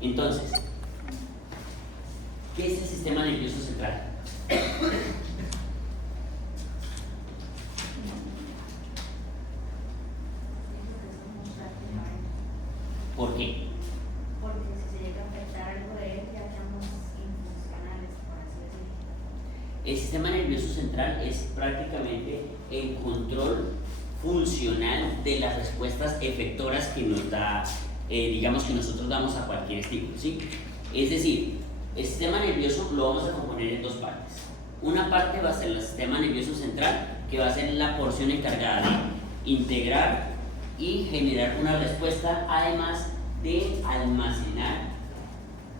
Entonces, ¿qué es el sistema nervioso central? ¿Por qué? Porque si se llega a afectar algo de él, ya estamos infuncionales, por así decirlo. El sistema nervioso central es prácticamente el control funcional de las respuestas efectoras que nos da, digamos que nosotros damos a cualquier estímulo, ¿sí? Es decir, el sistema nervioso lo vamos a componer en dos partes. Una parte va a ser el sistema nervioso central, que va a ser la porción encargada de integrar y generar una respuesta, además de almacenar,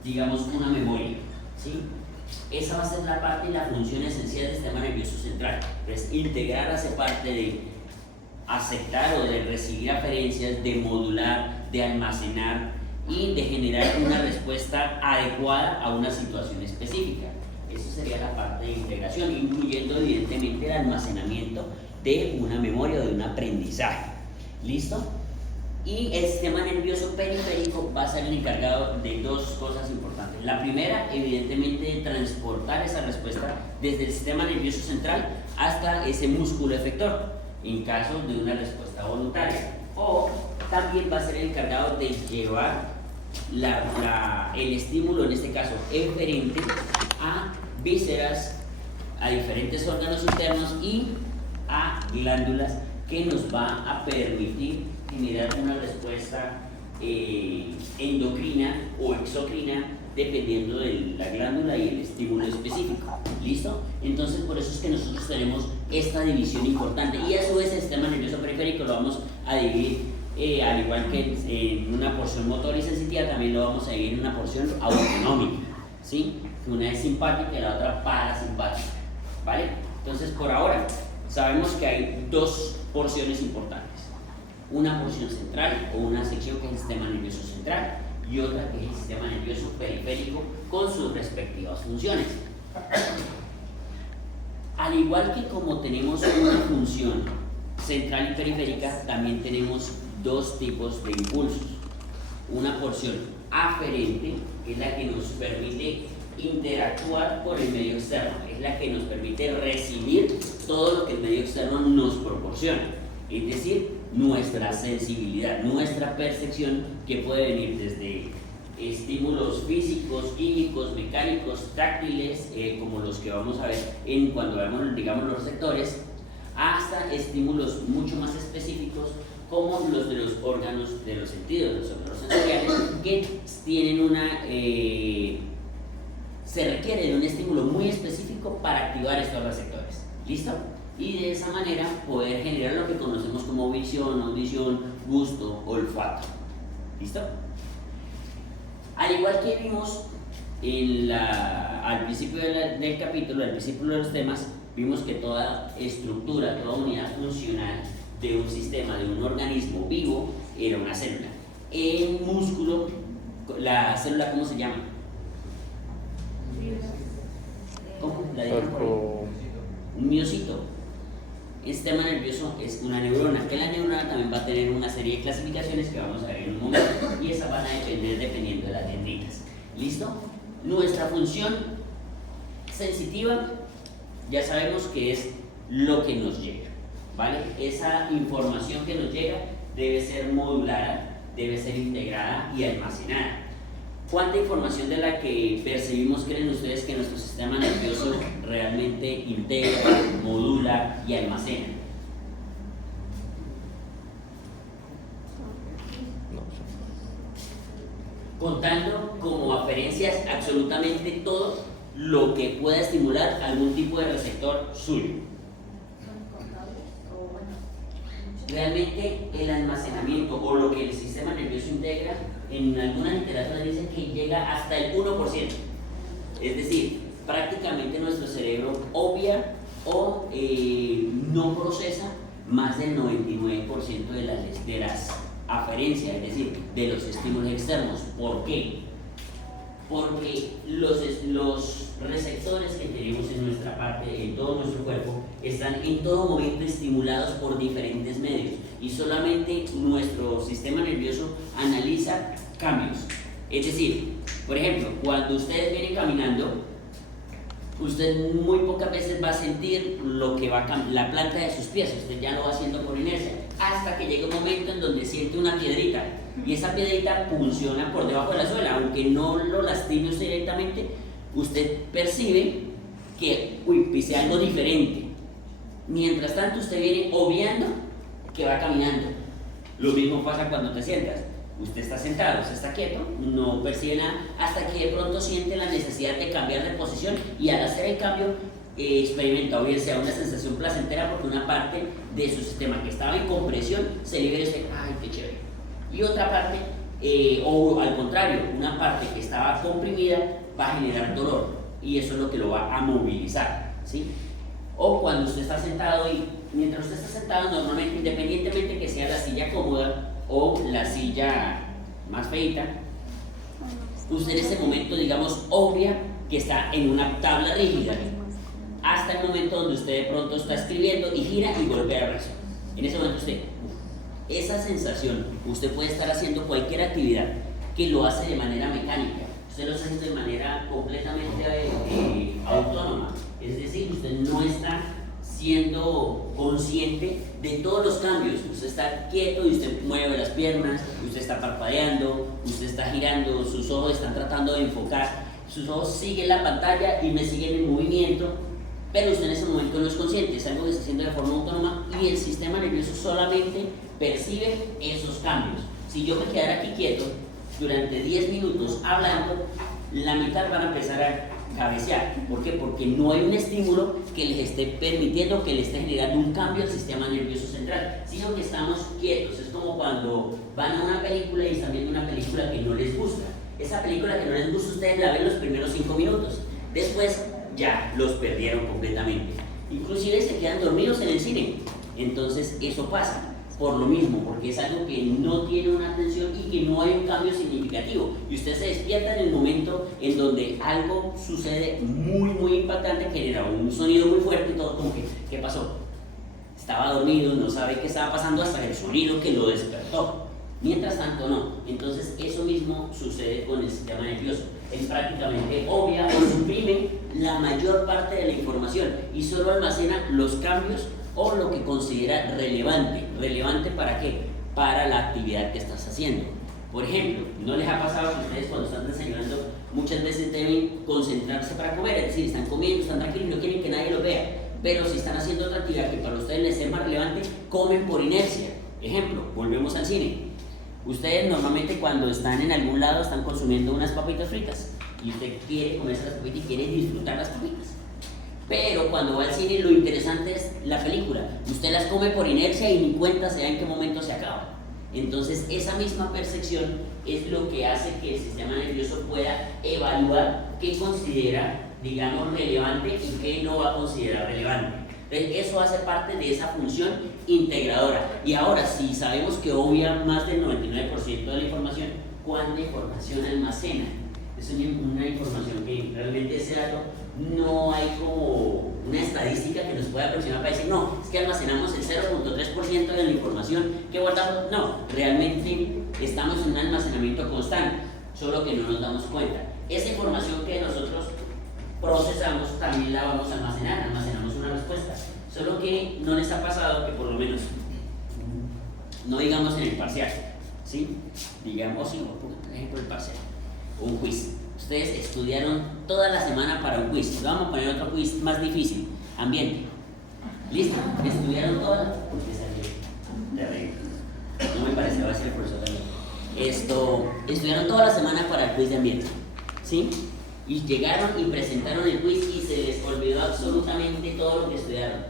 digamos, una memoria, ¿sí? Esa va a ser la parte y la función esencial del sistema nervioso central. Es integrar, hace parte de aceptar o de recibir aferencias, de modular, de almacenar y de generar una respuesta adecuada a una situación específica. Eso sería la parte de integración, incluyendo evidentemente el almacenamiento de una memoria o de un aprendizaje. ¿Listo? Y el sistema nervioso periférico va a ser el encargado de dos cosas importantes. La primera, evidentemente, de transportar esa respuesta desde el sistema nervioso central hasta ese músculo efector, en caso de una respuesta voluntaria. O también va a ser el encargado de llevar el estímulo, en este caso eferente, a vísceras, a diferentes órganos internos y a glándulas, que nos va a permitir generar una respuesta endocrina o exocrina dependiendo de la glándula y el estímulo específico. ¿Listo? Entonces, por eso es que nosotros tenemos esta división importante, y a su vez el sistema nervioso periférico lo vamos a dividir al igual que en una porción motor y sensitiva, también lo vamos a dividir en una porción autonómica, ¿sí? Una es simpática y la otra parasimpática, ¿vale? Entonces, por ahora sabemos que hay dos porciones importantes: una porción central o una sección que es el sistema nervioso central, y otra que es el sistema nervioso periférico con sus respectivas funciones. Al igual que como tenemos una función central y periférica, también tenemos dos tipos de impulsos. Una porción aferente, que es la que nos permite interactuar con el medio externo, es la que nos permite recibir todo lo que el medio externo nos proporciona, es decir, nuestra sensibilidad, nuestra percepción, que puede venir desde estímulos físicos, químicos, mecánicos, táctiles, como los que vamos a ver cuando vemos, digamos, los receptores, hasta estímulos mucho más específicos como los de los órganos de los sentidos, los órganos sensoriales, que tienen se requiere de un estímulo muy específico para activar estos receptores. ¿Listo? Y de esa manera poder generar lo que conocemos como visión, audición, gusto, olfato. ¿Listo? Al igual que vimos al principio del capítulo, al principio de los temas, vimos que toda estructura, toda unidad funcional de un sistema, de un organismo vivo, era una célula. El músculo, la célula, ¿cómo se llama? ¿Cómo? ¿La dijeron por ahí? Un miocito. El sistema nervioso es una neurona, que la neurona también va a tener una serie de clasificaciones que vamos a ver en un momento, y esas van a depender dependiendo de las dendritas. ¿Listo? Nuestra función sensitiva ya sabemos que es lo que nos llega, ¿vale? Esa información que nos llega debe ser modulada, debe ser integrada y almacenada. ¿Cuánta información de la que percibimos creen ustedes que nuestro sistema nervioso realmente integra, modula y almacena? Contando como aferencias absolutamente todo lo que pueda estimular algún tipo de receptor suyo. Realmente el almacenamiento o lo que el sistema nervioso integra, en alguna literatura dice que llega hasta el 1%. Es decir, prácticamente nuestro cerebro obvia o no procesa más del 99% de las aferencias, es decir, de los estímulos externos. ¿Por qué? Porque los receptores que tenemos en nuestra parte, en todo nuestro cuerpo, están en todo momento estimulados por diferentes medios, y solamente nuestro sistema nervioso analiza cambios, Es decir, por ejemplo, cuando ustedes vienen caminando, usted muy pocas veces va a sentir lo que va la planta de sus pies, usted ya lo va haciendo por inercia, hasta que llega un momento en donde siente una piedrita, y esa piedrita funciona por debajo de la suela, aunque no lo lastime usted directamente, usted percibe que, pise algo diferente. Mientras tanto, usted viene obviando que va caminando. Lo mismo pasa cuando te sientas. Usted está sentado, usted está quieto, no percibe nada, hasta que de pronto siente la necesidad de cambiar de posición, y al hacer el cambio experimenta o bien sea una sensación placentera porque una parte de su sistema que estaba en compresión se libera y dice, ¡ay, qué chévere! Y otra parte, o al contrario, una parte que estaba comprimida va a generar dolor, y eso es lo que lo va a movilizar, ¿sí? O cuando usted está sentado, y mientras usted está sentado, normalmente, independientemente que sea la silla cómoda o la silla más feita, usted en ese momento, digamos, obvia que está en una tabla rígida, hasta el momento donde usted de pronto está escribiendo y gira y golpea el brazo. En ese momento usted, esa sensación, usted puede estar haciendo cualquier actividad que lo hace de manera mecánica, usted lo hace de manera completamente autónoma, es decir, usted no está siendo consciente de todos los cambios. Usted está quieto y usted mueve las piernas, usted está parpadeando, usted está girando, sus ojos están tratando de enfocar, sus ojos siguen la pantalla y me siguen en movimiento, pero usted en ese momento no es consciente, es algo que está haciendo de forma autónoma y el sistema nervioso solamente percibe esos cambios. Si yo me quedara aquí quieto durante 10 minutos hablando, la mitad van a empezar a cabecear. ¿Por qué? Porque no hay un estímulo que les esté permitiendo, que les esté generando un cambio al sistema nervioso central, sino que estamos quietos. Es como cuando van a una película y están viendo una película que no les gusta. Esa película que no les gusta, ustedes la ven los primeros 5 minutos. Después ya los perdieron completamente. Inclusive se quedan dormidos en el cine. Entonces eso pasa. Por lo mismo, porque es algo que no tiene una atención y que no hay un cambio significativo. Y usted se despierta en el momento en donde algo sucede muy impactante, que genera un sonido muy fuerte y todo como que, ¿qué pasó? Estaba dormido, no sabe qué estaba pasando hasta el sonido que lo despertó. Mientras tanto, no. Entonces, eso mismo sucede con el sistema nervioso. Es prácticamente obvia o suprime la mayor parte de la información y solo almacena los cambios o lo que considera relevante. ¿Relevante para qué? Para la actividad que estás haciendo. Por ejemplo, ¿no les ha pasado que ustedes cuando están desayunando muchas veces deben concentrarse para comer? Es decir, están comiendo, están tranquilos, no quieren que nadie los vea. Pero si están haciendo otra actividad que para ustedes les es más relevante, comen por inercia. Ejemplo, volvemos al cine. Ustedes normalmente cuando están en algún lado están consumiendo unas papitas fritas y usted quiere comerse las papitas y quiere disfrutar las papitas. Pero cuando va al cine lo interesante es la película. Usted las come por inercia y ni cuenta se da en qué momento se acaba. Entonces esa misma percepción es lo que hace que el sistema nervioso pueda evaluar qué considera, digamos, relevante y qué no va a considerar relevante. Entonces eso hace parte de esa función integradora. Y ahora, si sabemos que obvia más del 99% de la información, ¿cuánta información almacena? Es una información que realmente ese dato no hay como una estadística que nos pueda aproximar para decir, no, es que almacenamos el 0.3% de la información que guardamos. No, realmente estamos en un almacenamiento constante, solo que no nos damos cuenta. Esa información que nosotros procesamos también la vamos a almacenar, almacenamos una respuesta. Solo que no les ha pasado que por lo menos, no digamos en el parcial, ¿sí? Digamos, sí, por ejemplo el parcial, o un quiz. Ustedes estudiaron toda la semana para un quiz. Vamos a poner otro quiz más difícil. Ambiente. ¿Listo? Estudiaron toda. No me parece, va a ser el profesor también. Estudiaron toda la semana para el quiz de ambiente. ¿Sí? Y llegaron y presentaron el quiz y se les olvidó absolutamente todo lo que estudiaron.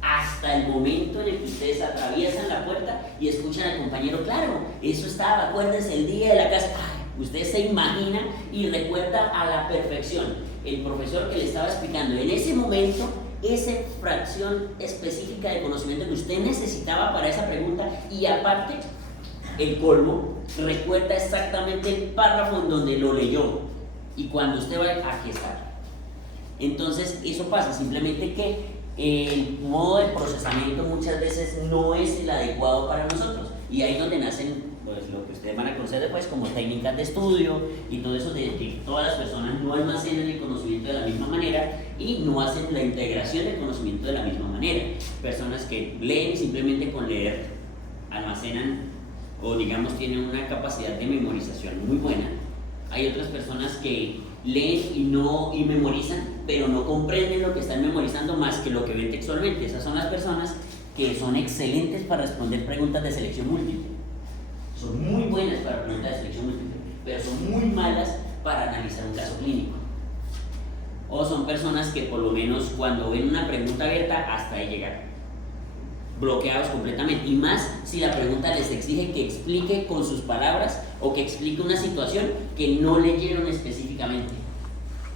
Hasta el momento en el que ustedes atraviesan la puerta y escuchan al compañero, claro, eso estaba, acuérdense el día de la clase. Usted se imagina y recuerda a la perfección el profesor que le estaba explicando en ese momento esa fracción específica de conocimiento que usted necesitaba para esa pregunta, y aparte, el colmo, recuerda exactamente el párrafo en donde lo leyó, y cuando usted va, aquí está. Entonces eso pasa, simplemente que el modo de procesamiento muchas veces no es el adecuado para nosotros, y ahí es donde nacen pues lo que ustedes van a conocer después como técnicas de estudio y todo eso de que todas las personas no almacenan el conocimiento de la misma manera y no hacen la integración del conocimiento de la misma manera. Personas que leen simplemente con leer almacenan o digamos tienen una capacidad de memorización muy buena. Hay otras personas que leen y memorizan, pero no comprenden lo que están memorizando más que lo que ven textualmente. Esas son las personas que son excelentes para responder preguntas de selección múltiple. Son muy buenas para preguntas de selección múltiple, pero son muy malas para analizar un caso clínico. O son personas que por lo menos cuando ven una pregunta abierta, hasta ahí llegan, bloqueados completamente. Y más si la pregunta les exige que explique con sus palabras o que explique una situación que no leyeron específicamente.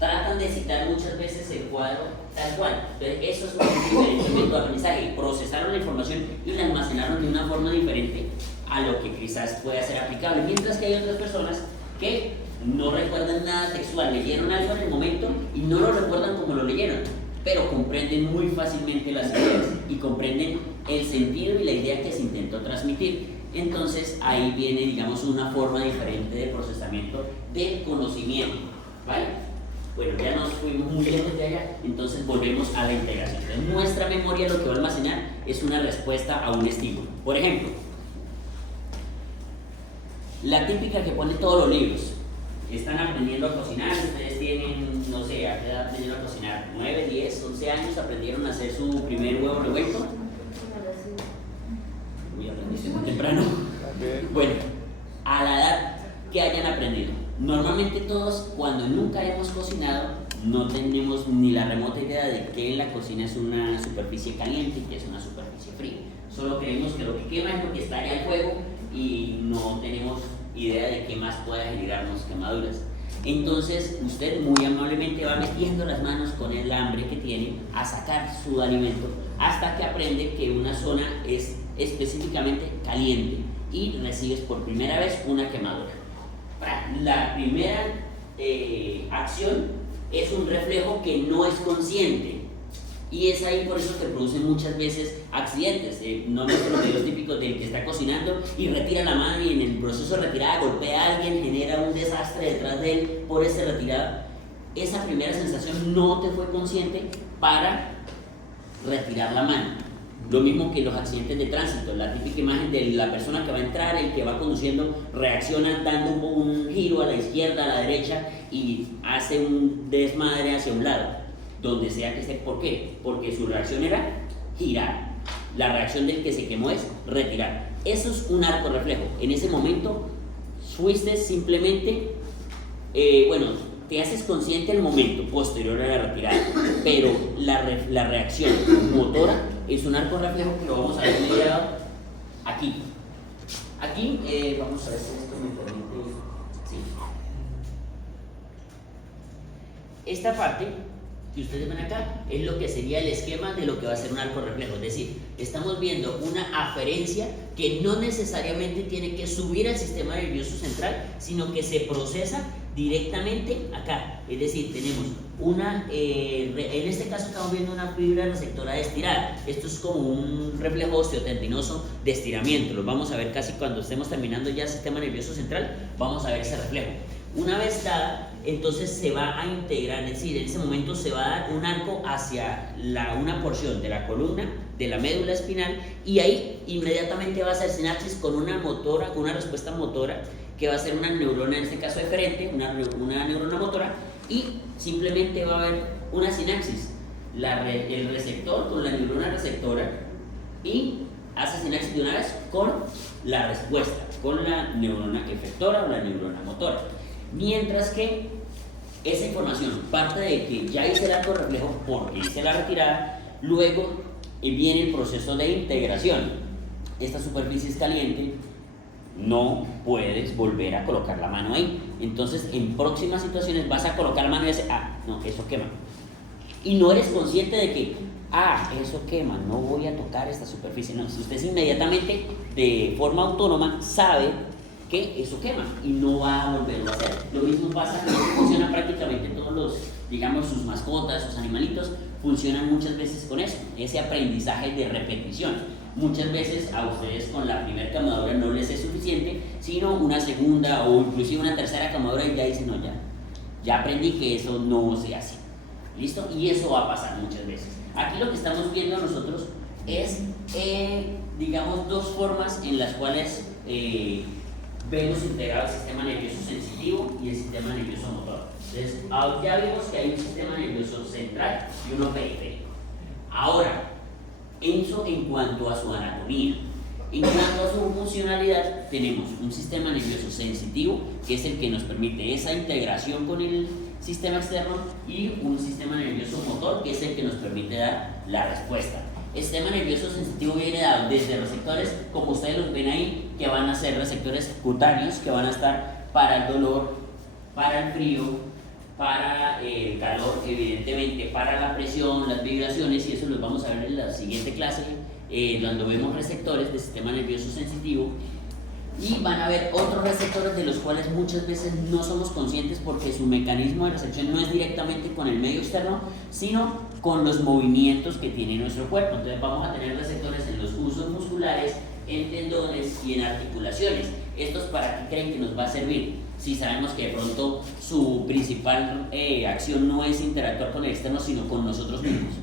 Tratan de citar muchas veces el cuadro tal cual. Entonces, eso es un diferente método de aprendizaje. Procesaron la información y la almacenaron de una forma diferente a lo que quizás pueda ser aplicable. Mientras que hay otras personas que no recuerdan nada textual, leyeron algo en el momento y no lo recuerdan como lo leyeron, pero comprenden muy fácilmente las ideas y comprenden el sentido y la idea que se intentó transmitir. Entonces ahí viene, digamos, una forma diferente de procesamiento del conocimiento, ¿vale? Bueno, ya nos fuimos muy lejos de allá, entonces volvemos a la integración. Entonces, nuestra memoria lo que va a almacenar es una respuesta a un estímulo. Por ejemplo, la típica que pone todos los libros. Están aprendiendo a cocinar, ustedes tienen, no sé, ¿a qué edad aprendieron a cocinar? 9, 10, 11 años, aprendieron a hacer su primer huevo revuelto. Uy, aprendiste muy temprano. Bueno, a la edad que hayan aprendido. Normalmente todos, cuando nunca hemos cocinado, no tenemos ni la remota idea de que en la cocina es una superficie caliente y que es una superficie fría. Solo creemos que lo que quema es lo que está allá al fuego y no tenemos idea de qué más pueda generarnos quemaduras. Entonces usted muy amablemente va metiendo las manos con el hambre que tiene a sacar su alimento hasta que aprende que una zona es específicamente caliente y recibes por primera vez una quemadura. La primera acción es un reflejo que no es consciente y es ahí por eso que producen muchas veces accidentes. No ves los videos típicos del que está cocinando y retira la mano y en el proceso de retirada golpea a alguien, genera un desastre detrás de él por ese retirado. Esa primera sensación no te fue consciente para retirar la mano. Lo mismo que los accidentes de tránsito, la típica imagen de la persona que va a entrar, el que va conduciendo, reacciona dando un giro a la izquierda, a la derecha y hace un desmadre hacia un lado, donde sea que esté. ¿Por qué? Porque su reacción era girar. La reacción del que se quemó es retirar. Eso es un arco reflejo. En ese momento fuiste simplemente, te haces consciente el momento posterior a la retirada, pero la reacción motora es un arco reflejo que lo vamos a ver mediado aquí. Aquí, vamos a ver si esto me permite. Sí. Esta parte que ustedes ven acá es lo que sería el esquema de lo que va a ser un arco reflejo. Es decir, estamos viendo una aferencia que no necesariamente tiene que subir al sistema nervioso central, sino que se procesa directamente acá. Es decir, tenemos en este caso estamos viendo una fibra receptora estirada. Esto es como un reflejo osteotendinoso de estiramiento. Lo vamos a ver casi cuando estemos terminando ya el sistema nervioso central. Vamos a ver ese reflejo. Una vez dada, entonces se va a integrar, es decir, en ese momento se va a dar un arco hacia una porción de la columna, de la médula espinal, y ahí inmediatamente va a hacer sinapsis con una respuesta motora, que va a ser una neurona, en este caso eferente, una neurona motora, y simplemente va a haber una sinapsis, el receptor con la neurona receptora, y hace sinapsis de una vez con la respuesta, con la neurona efectora o la neurona motora. Mientras que esa información parte de que ya hice el arco reflejo porque hice la retirada, luego viene el proceso de integración. Esta superficie es caliente, no puedes volver a colocar la mano ahí. Entonces, en próximas situaciones vas a colocar la mano y dices, no, eso quema. Y no eres consciente de que, eso quema, no voy a tocar esta superficie. No, si usted inmediatamente, de forma autónoma, sabe que eso quema y no va a volverlo a hacer. Lo mismo pasa, que funciona prácticamente todos sus mascotas, sus animalitos, funcionan muchas veces con eso, ese aprendizaje de repetición. muchas veces a ustedes con la primera quemadura no les es suficiente, sino una segunda o inclusive una tercera quemadura y ya dicen, no, ya aprendí que eso no se hace. ¿Listo? Y eso va a pasar muchas veces. Aquí lo que estamos viendo nosotros es, digamos, dos formas en las cuales vemos integrado el sistema nervioso sensitivo y el sistema nervioso motor. Entonces, ya vimos que hay un sistema nervioso central y uno periférico. Ahora, eso en cuanto a su anatomía. En cuanto a su funcionalidad, tenemos un sistema nervioso sensitivo, que es el que nos permite esa integración con el sistema externo, y un sistema nervioso motor, que es el que nos permite dar la respuesta. El sistema nervioso sensitivo viene dado desde receptores, como ustedes los ven ahí, que van a ser receptores cutáneos, que van a estar para el dolor, para el frío, para el calor, evidentemente, para la presión, las vibraciones, y eso lo vamos a ver en la siguiente clase, cuando vemos receptores del sistema nervioso sensitivo. Y van a haber otros receptores de los cuales muchas veces no somos conscientes porque su mecanismo de recepción no es directamente con el medio externo, sino con los movimientos que tiene nuestro cuerpo. Entonces vamos a tener receptores en los usos musculares, en tendones y en articulaciones. ¿Estos para qué creen que nos va a servir? Si sabemos que de pronto su principal acción no es interactuar con el externo, sino con nosotros mismos.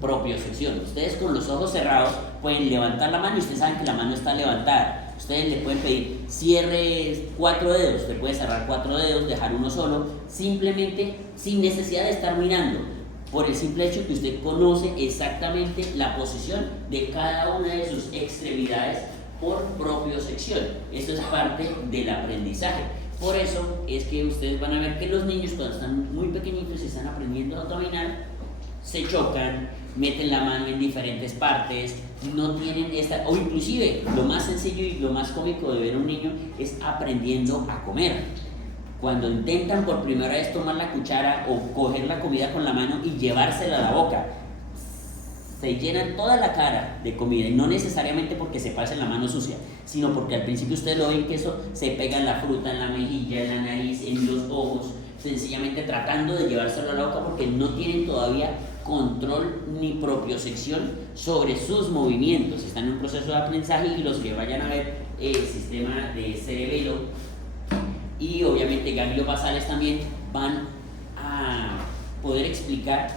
Propiocepción. Ustedes con los ojos cerrados pueden levantar la mano y ustedes saben que la mano está levantada. Ustedes le pueden pedir cierre 4 dedos, usted puede cerrar 4 dedos, dejar uno solo, simplemente sin necesidad de estar mirando, por el simple hecho que usted conoce exactamente la posición de cada una de sus extremidades por propiocepción. Eso es parte del aprendizaje. Por eso es que ustedes van a ver que los niños cuando están muy pequeñitos y están aprendiendo a caminar, se chocan, meten la mano en diferentes partes, no tienen esta, o inclusive lo más sencillo y lo más cómico de ver a un niño es aprendiendo a comer. Cuando intentan por primera vez tomar la cuchara o coger la comida con la mano y llevársela a la boca, se llenan toda la cara de comida, y no necesariamente porque se pasen la mano sucia, sino porque al principio ustedes lo ven que eso se pega en la fruta, en la mejilla, en la nariz, en los ojos, sencillamente tratando de llevárselo a la boca porque no tienen todavía control ni propiocepción sobre sus movimientos. Están en un proceso de aprendizaje, y los que vayan a ver el sistema de cerebelo y obviamente ganglios basales también van a poder explicar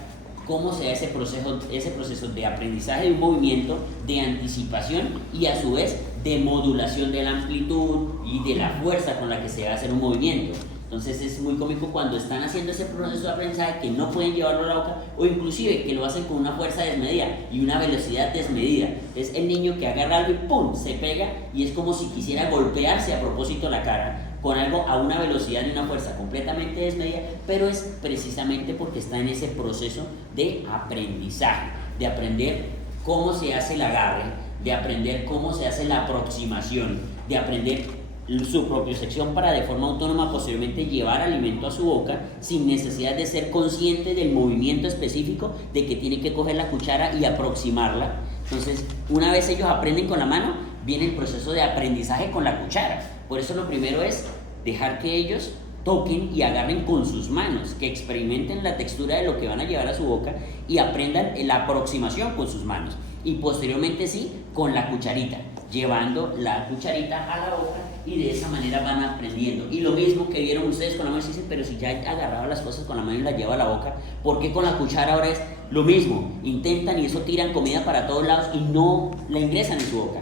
cómo se da ese proceso de aprendizaje de un movimiento, de anticipación y a su vez de modulación de la amplitud y de la fuerza con la que se va a hacer un movimiento. Entonces es muy cómico cuando están haciendo ese proceso de aprendizaje que no pueden llevarlo a la boca, o inclusive que lo hacen con una fuerza desmedida y una velocidad desmedida. Es el niño que agarra algo y ¡pum!, se pega, y es como si quisiera golpearse a propósito la cara con algo a una velocidad y una fuerza completamente desmedida, pero es precisamente porque está en ese proceso de aprendizaje, de aprender cómo se hace el agarre, de aprender cómo se hace la aproximación, de aprender su propiocepción para de forma autónoma posteriormente llevar alimento a su boca sin necesidad de ser consciente del movimiento específico de que tiene que coger la cuchara y aproximarla. Entonces, una vez ellos aprenden con la mano, viene el proceso de aprendizaje con la cuchara. Por eso lo primero es dejar que ellos toquen y agarren con sus manos, que experimenten la textura de lo que van a llevar a su boca y aprendan la aproximación con sus manos. Y posteriormente sí, con la cucharita, llevando la cucharita a la boca, y de esa manera van aprendiendo. Y lo mismo que vieron ustedes con la mano, dicen, pero si ya agarraba las cosas con la mano y las lleva a la boca, ¿por qué con la cuchara ahora es lo mismo? Intentan y eso tiran comida para todos lados y no la ingresan en su boca.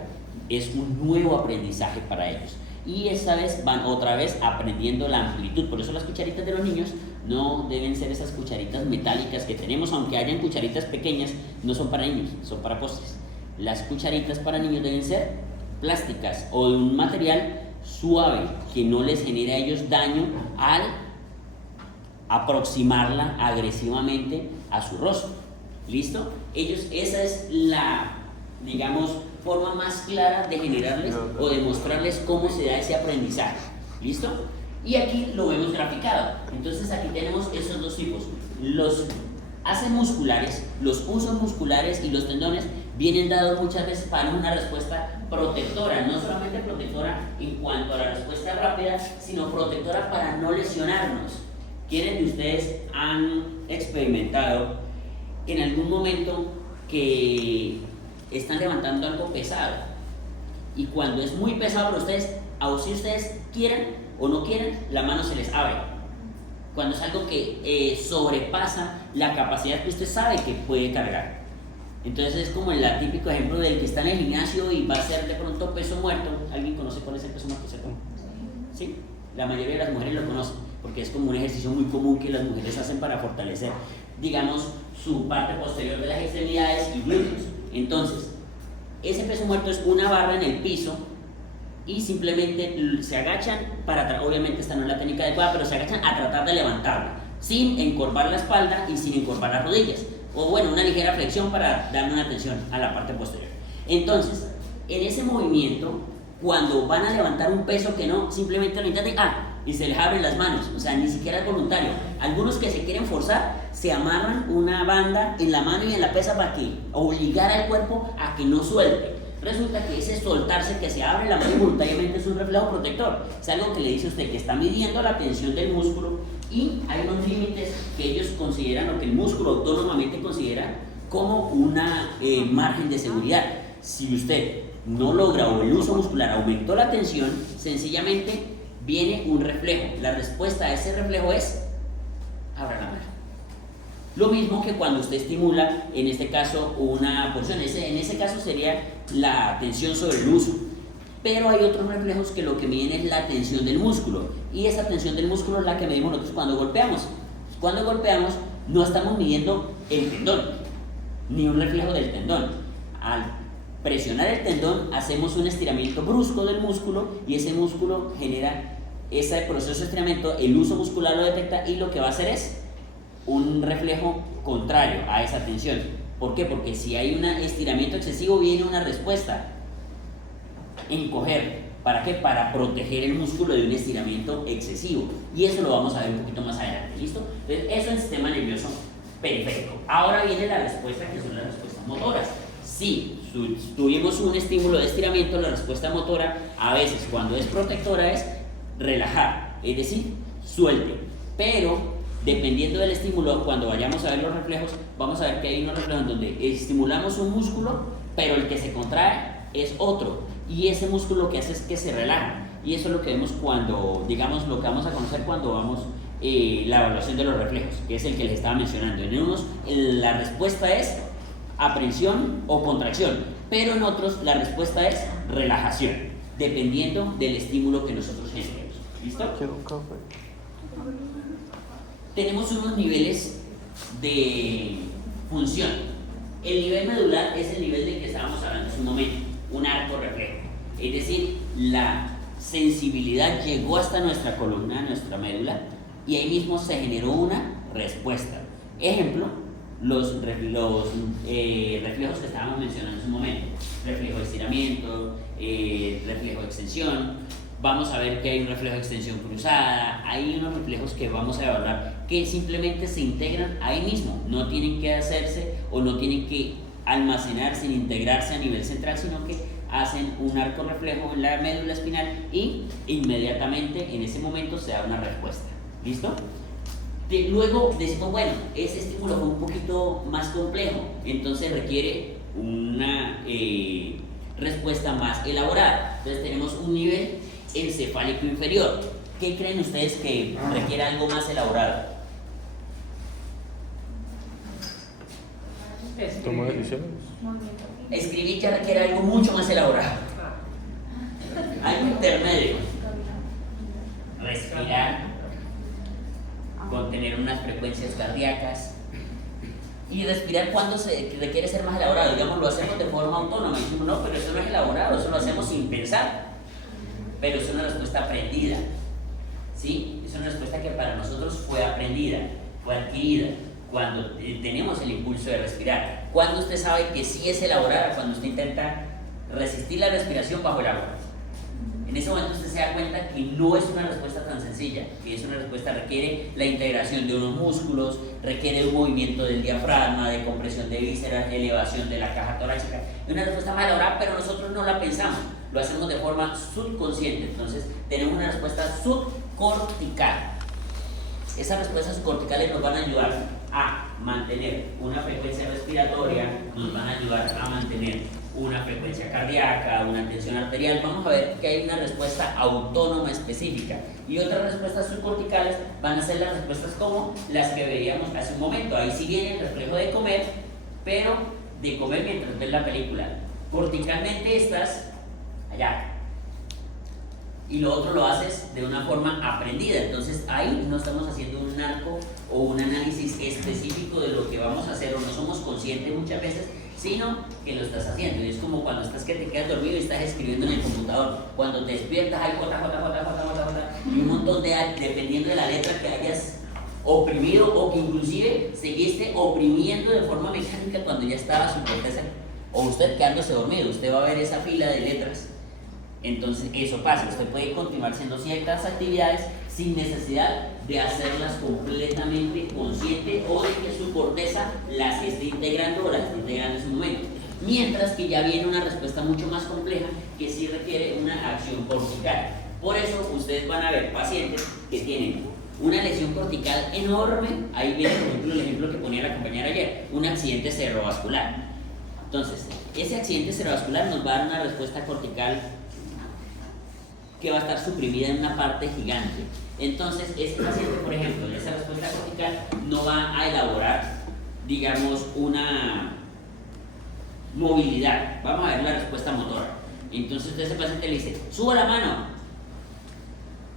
Es un nuevo aprendizaje para ellos. Y esta vez van otra vez aprendiendo la amplitud. Por eso las cucharitas de los niños no deben ser esas cucharitas metálicas que tenemos, aunque hayan cucharitas pequeñas, no son para niños, son para postres. Las cucharitas para niños deben ser plásticas o de un material suave que no les genere a ellos daño al aproximarla agresivamente a su rostro. ¿Listo? Esa es la, digamos, forma más clara de generarles o de mostrarles cómo se da ese aprendizaje. ¿Listo? Y aquí lo vemos graficado. Entonces aquí tenemos esos dos tipos. Los haces musculares, los usos musculares y los tendones vienen dados muchas veces para una respuesta protectora, no solamente protectora en cuanto a la respuesta rápida, sino protectora para no lesionarnos. ¿Quiénes de ustedes han experimentado en algún momento que están levantando algo pesado. Y cuando es muy pesado para ustedes, aun si ustedes quieran o no quieran, la mano se les abre. Cuando es algo que sobrepasa la capacidad que usted sabe que puede cargar. Entonces es como el típico ejemplo del que está en el gimnasio y va a hacer de pronto peso muerto. ¿Alguien conoce cuál es el peso muerto? ¿Sí? La mayoría de las mujeres lo conocen, porque es como un ejercicio muy común que las mujeres hacen para fortalecer, digamos, su parte posterior de las extremidades y glúteos. Entonces, ese peso muerto es una barra en el piso y simplemente se agachan para, obviamente esta no es la técnica adecuada, pero se agachan a tratar de levantarla, sin encorvar la espalda y sin encorvar las rodillas, o bueno, una ligera flexión para darle una tensión a la parte posterior. Entonces, en ese movimiento, cuando van a levantar un peso que no, simplemente lo intentan, y se les abren las manos, o sea, ni siquiera es voluntario. Algunos que se quieren forzar, se amarran una banda en la mano y en la pesa para que obligar al cuerpo a que no suelte. Resulta que ese soltarse, que se abre la mano voluntariamente, es un reflejo protector. Es algo que le dice a usted que está midiendo la tensión del músculo y hay unos límites que ellos consideran, o que el músculo autónomamente considera, como una margen de seguridad. Si usted no logra o el uso muscular aumentó la tensión, sencillamente viene un reflejo. La respuesta a ese reflejo es abra la mano. Lo mismo que cuando usted estimula, en este caso, una porción. En ese caso sería la tensión sobre el uso. Pero hay otros reflejos que lo que miden es la tensión del músculo. Y esa tensión del músculo es la que medimos nosotros cuando golpeamos. Cuando golpeamos no estamos midiendo el tendón, ni un reflejo del tendón. Al presionar el tendón hacemos un estiramiento brusco del músculo y ese músculo genera ese proceso de estiramiento, el uso muscular lo detecta y lo que va a hacer es un reflejo contrario a esa tensión. ¿Por qué? Porque si hay un estiramiento excesivo viene una respuesta, encoger. ¿Para qué? Para proteger el músculo de un estiramiento excesivo. Y eso lo vamos a ver un poquito más adelante, ¿listo? Entonces, eso es el sistema nervioso periférico. Ahora viene la respuesta, que son las respuestas motoras. Si tuvimos un estímulo de estiramiento, la respuesta motora, a veces cuando es protectora, es relajar, es decir, suelte. Pero, dependiendo del estímulo, cuando vayamos a ver los reflejos, vamos a ver que hay unos reflejos donde estimulamos un músculo, pero el que se contrae es otro. Y ese músculo lo que hace es que se relaja. Y eso es lo que vemos cuando, digamos, lo que vamos a conocer cuando vamos la evaluación de los reflejos, que es el que les estaba mencionando. En unos, la respuesta es aprensión o contracción, pero en otros la respuesta es relajación, dependiendo del estímulo que nosotros generemos. ¿Listo? Tenemos unos niveles de función. El nivel medular es el nivel del que estábamos hablando hace un momento, un arco reflejo. Es decir, la sensibilidad llegó hasta nuestra columna, nuestra médula, y ahí mismo se generó una respuesta. Ejemplo, los reflejos que estábamos mencionando en su momento: reflejo de estiramiento, reflejo de extensión. Vamos a ver que hay un reflejo de extensión cruzada, hay unos reflejos que vamos a evaluar que simplemente se integran ahí mismo, no tienen que hacerse o no tienen que almacenarse ni integrarse a nivel central, sino que hacen un arco reflejo en la médula espinal y inmediatamente en ese momento se da una respuesta. ¿Listo? Luego decimos, bueno, ese estímulo fue un poquito más complejo, entonces requiere una respuesta más elaborada. Entonces tenemos un nivel encefálico inferior. ¿Qué creen ustedes que requiere algo más elaborado? Toma decisiones. Escribir ya requiere algo mucho más elaborado, algo intermedio. Respirar, contener unas frecuencias cardíacas. Y respirar cuando se requiere ser más elaborado, digamos, lo hacemos de forma autónoma y decimos, no, pero eso no es elaborado, eso lo hacemos sin pensar, pero es una respuesta aprendida, ¿sí? Es una respuesta que para nosotros fue aprendida, fue adquirida cuando tenemos el impulso de respirar. Cuando usted sabe que sí es elaborada, cuando usted intenta resistir la respiración bajo el agua. En ese momento usted se da cuenta que no es una respuesta tan sencilla, que es una respuesta que requiere la integración de unos músculos, requiere un movimiento del diafragma, de compresión de vísceras, elevación de la caja torácica. Es una respuesta mal elaborada, pero nosotros no la pensamos, lo hacemos de forma subconsciente. Entonces tenemos una respuesta subcortical. Esas respuestas corticales nos van a ayudar a mantener una frecuencia respiratoria, nos van a ayudar a mantener una frecuencia cardíaca, una tensión arterial, vamos a ver que hay una respuesta autónoma específica. Y otras respuestas subcorticales van a ser las respuestas como las que veíamos hace un momento. Ahí sí viene el reflejo de comer, pero de comer mientras ves la película. Corticalmente estás allá. Y lo otro lo haces de una forma aprendida. Entonces ahí no estamos haciendo un narco o un análisis específico de lo que vamos a hacer, o no somos conscientes muchas veces, sino que lo estás haciendo. Y es como cuando estás que te quedas dormido y estás escribiendo en el computador. Cuando te despiertas hay J, y un montón de, dependiendo de la letra que hayas oprimido o que inclusive seguiste oprimiendo de forma mecánica cuando ya estaba su corteza, o usted quedándose dormido, usted va a ver esa fila de letras. Entonces eso pasa, usted puede continuar haciendo ciertas actividades sin necesidad de hacerlas completamente consciente o de que su corteza las esté integrando o las esté integrando en su momento. Mientras que ya viene una respuesta mucho más compleja que sí requiere una acción cortical. Por eso ustedes van a ver pacientes que tienen una lesión cortical enorme. Ahí viene por ejemplo el ejemplo que ponía la compañera ayer, un accidente cerebrovascular. Entonces, ese accidente cerebrovascular nos va a dar una respuesta cortical que va a estar suprimida en una parte gigante. Entonces, ese paciente, por ejemplo, en esa respuesta cortical no va a elaborar, digamos, una movilidad. Vamos a ver la respuesta motora. Entonces, ese paciente le dice, suba la mano,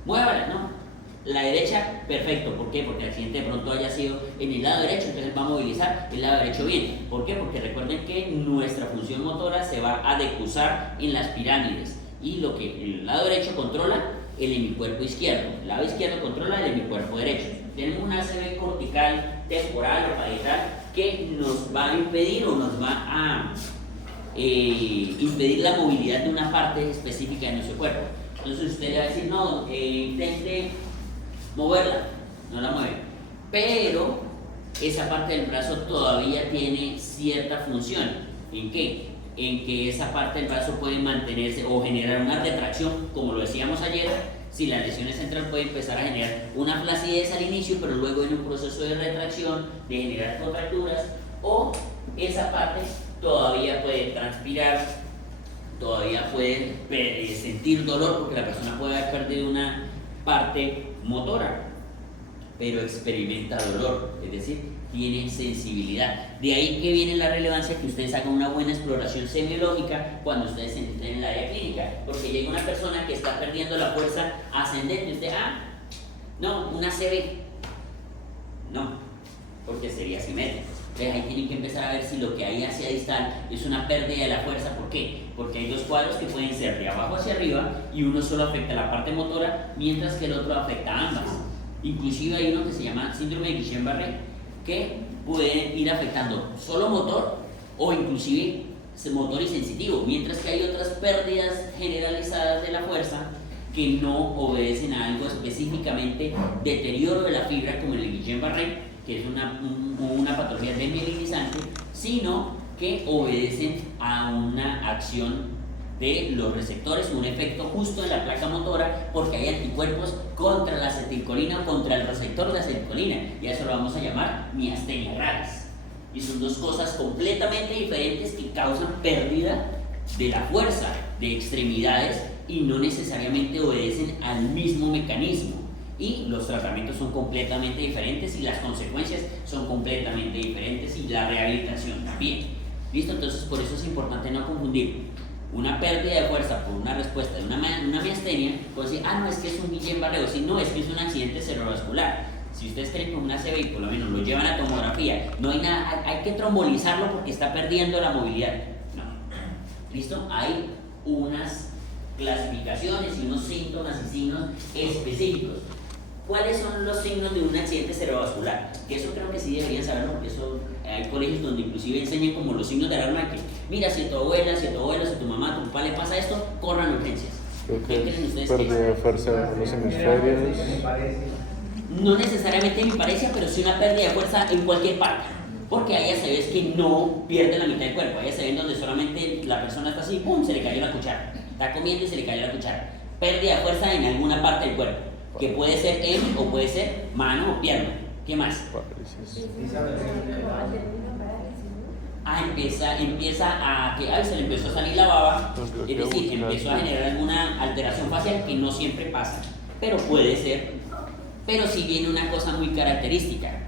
muévala, ¿no? La derecha, perfecto. ¿Por qué? Porque el accidente de pronto haya sido en el lado derecho, entonces va a movilizar el lado derecho bien. ¿Por qué? Porque recuerden que nuestra función motora se va a decusar en las pirámides. Y lo que el lado derecho controla, el hemicuerpo izquierdo. El lado izquierdo controla el hemicuerpo derecho. Tenemos una ACV cortical, temporal o parietal que nos va a impedir o nos va a impedir la movilidad de una parte específica de nuestro cuerpo. Entonces usted le va a decir, no, intente moverla, no la mueve. Pero esa parte del brazo todavía tiene cierta función. ¿En qué? En que esa parte del brazo puede mantenerse o generar una retracción, como lo decíamos ayer. Si la lesión es central puede empezar a generar una flacidez al inicio, pero luego en un proceso de retracción, de generar contracturas, o esa parte todavía puede transpirar, todavía puede sentir dolor porque la persona puede haber perdido una parte motora, pero experimenta dolor, es decir, tiene sensibilidad. De ahí que viene la relevancia que ustedes hagan una buena exploración semiológica cuando ustedes se entren en el área clínica, porque llega una persona que está perdiendo la fuerza ascendente y usted, no, una CB, no, porque sería simétrico. Entonces ahí tienen que empezar a ver si lo que hay hacia distal es una pérdida de la fuerza. ¿Por qué? Porque hay dos cuadros que pueden ser de abajo hacia arriba y uno solo afecta la parte motora, mientras que el otro afecta a ambas. Inclusive hay uno que se llama síndrome de Guillain-Barré, que puede ir afectando solo motor o inclusive motor y sensitivo, mientras que hay otras pérdidas generalizadas de la fuerza que no obedecen a algo específicamente deterioro de la fibra, como el Guillain-Barré, que es una patología desmielinizante, sino que obedecen a una acción de los receptores, un efecto justo en la placa motora, porque hay anticuerpos contra la acetilcolina o contra el receptor de acetilcolina, y a eso lo vamos a llamar miastenia gravis. Y son dos cosas completamente diferentes que causan pérdida de la fuerza de extremidades y no necesariamente obedecen al mismo mecanismo. Y los tratamientos son completamente diferentes y las consecuencias son completamente diferentes y la rehabilitación también. ¿Listo? Entonces por eso es importante no confundir una pérdida de fuerza por una respuesta de una miastenia, pues decir, no, es que es un Guillain-Barré, o si no, es que es un accidente cerebrovascular. Si ustedes creen con una CB y por lo menos lo llevan a tomografía, no hay nada, hay que trombolizarlo porque está perdiendo la movilidad. No. ¿Listo? Hay unas clasificaciones y unos síntomas y signos específicos. ¿Cuáles son los signos de un accidente cerebrovascular? Que eso creo que sí deberían saberlo, porque eso hay colegios donde inclusive enseñan como los signos de alarma que, mira, si a tu abuela, si a tu abuelo, si a tu mamá, a tu papá le pasa esto, corran urgencias. ¿Qué creen ustedes? Pérdida de fuerza en los hemisferios. No necesariamente mi pareja, pero sí una pérdida de fuerza en cualquier parte. Porque ahí ya se ve que no pierde la mitad del cuerpo, ahí se ve donde solamente la persona está así, ¡pum!, se le cayó la cuchara. Está comiendo y se le cayó la cuchara. Pérdida de fuerza en alguna parte del cuerpo, que puede ser o puede ser mano o pierna. ¿Qué más? empieza a que se le empezó a salir la baba, es decir, empezó a generar alguna alteración facial que no siempre pasa, pero puede ser, pero sí viene una cosa muy característica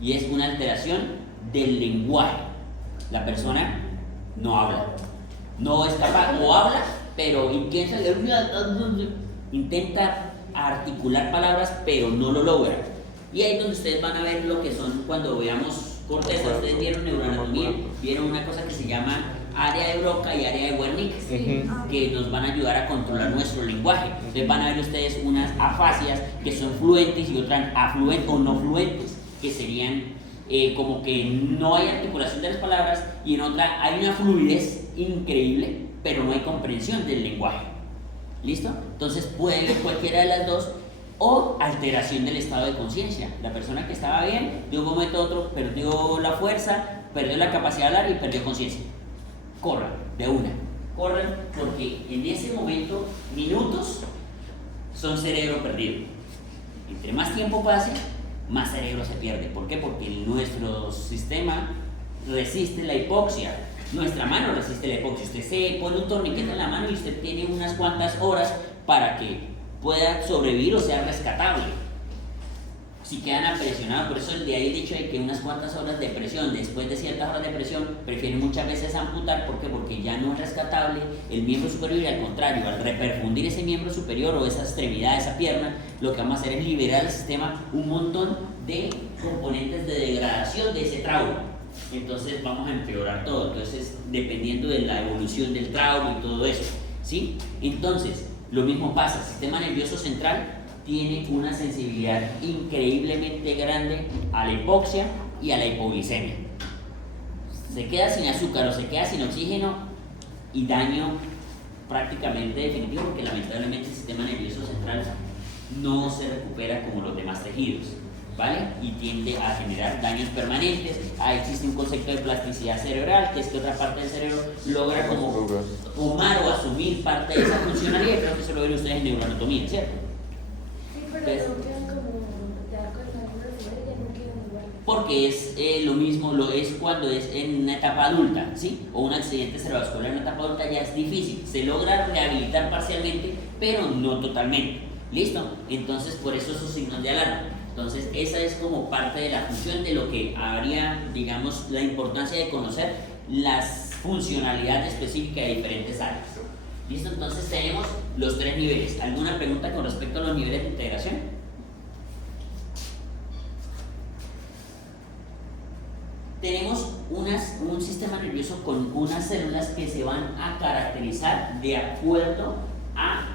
y es una alteración del lenguaje. La persona no habla, no es capaz, o habla, pero intenta articular palabras, pero no lo logra. Y ahí es donde ustedes van a ver lo que son cuando veamos corteza. Ustedes vieron neuroanatomía, vieron una cosa que se llama área de Broca y área de Wernicke, que nos van a ayudar a controlar nuestro lenguaje. Entonces van a ver ustedes unas afasias que son fluentes y otras afluentes o no fluentes, que serían como que no hay articulación de las palabras, y en otra hay una fluidez increíble, pero no hay comprensión del lenguaje. ¿Listo? Entonces puede ver cualquiera de las dos, o alteración del estado de conciencia. La persona que estaba bien, de un momento a otro perdió la fuerza, perdió la capacidad de hablar y perdió conciencia. Corran, de una. Corran, porque en ese momento, minutos son cerebro perdido. Entre más tiempo pase, más cerebro se pierde. ¿Por qué? Porque nuestro sistema resiste la hipoxia. Nuestra mano resiste la hipoxia. Usted se pone un torniquete en la mano y usted tiene unas cuantas horas para que pueda sobrevivir o sea rescatable. Si quedan apresionados, por eso de ahí el dicho de que unas cuantas horas de presión, después de ciertas horas de presión, prefieren muchas veces amputar. ¿Por qué? Porque ya no es rescatable el miembro superior, y al contrario, al reperfundir ese miembro superior o esa extremidad, esa pierna, lo que vamos a hacer es liberar al sistema un montón de componentes de degradación de ese trauma. Entonces vamos a empeorar todo. Entonces, dependiendo de la evolución del trauma y todo eso, ¿sí? Entonces, lo mismo pasa, el sistema nervioso central tiene una sensibilidad increíblemente grande a la hipoxia y a la hipoglicemia. Se queda sin azúcar o se queda sin oxígeno y daño prácticamente definitivo, porque lamentablemente el sistema nervioso central no se recupera como los demás tejidos, ¿vale? Y tiende a generar daños permanentes. Existe un concepto de plasticidad cerebral, que es que otra parte del cerebro logra como tomar o asumir parte de esa funcionalidad. Creo que eso lo ven ustedes en neuroanatomía, ¿cierto? Sí, pero no quedan como quedar con algunas mujeres, no quedan igual. Porque es lo mismo, lo es cuando es en una etapa adulta, ¿sí? O un accidente cerebrovascular en una etapa adulta ya es difícil. Se logra rehabilitar parcialmente, pero no totalmente. ¿Listo? Entonces, por eso esos signos de alarma. Entonces, esa es como parte de la función de lo que habría, digamos, la importancia de conocer las funcionalidades específicas de diferentes áreas. ¿Listo? Entonces, tenemos los tres niveles. ¿Alguna pregunta con respecto a los niveles de integración? Tenemos un sistema nervioso con unas células que se van a caracterizar de acuerdo a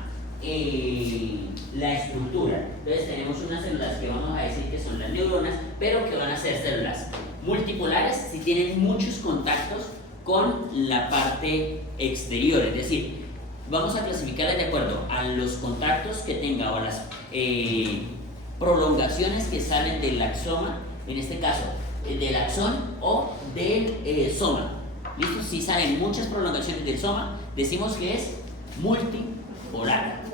la estructura. Entonces tenemos unas células que vamos a decir que son las neuronas, pero que van a ser células multipolares si tienen muchos contactos con la parte exterior. Es decir, vamos a clasificarlas de acuerdo a los contactos que tenga o a las prolongaciones que salen del axoma, en este caso del axón o del soma. ¿Listo? Si salen muchas prolongaciones del soma, decimos que es multipolar.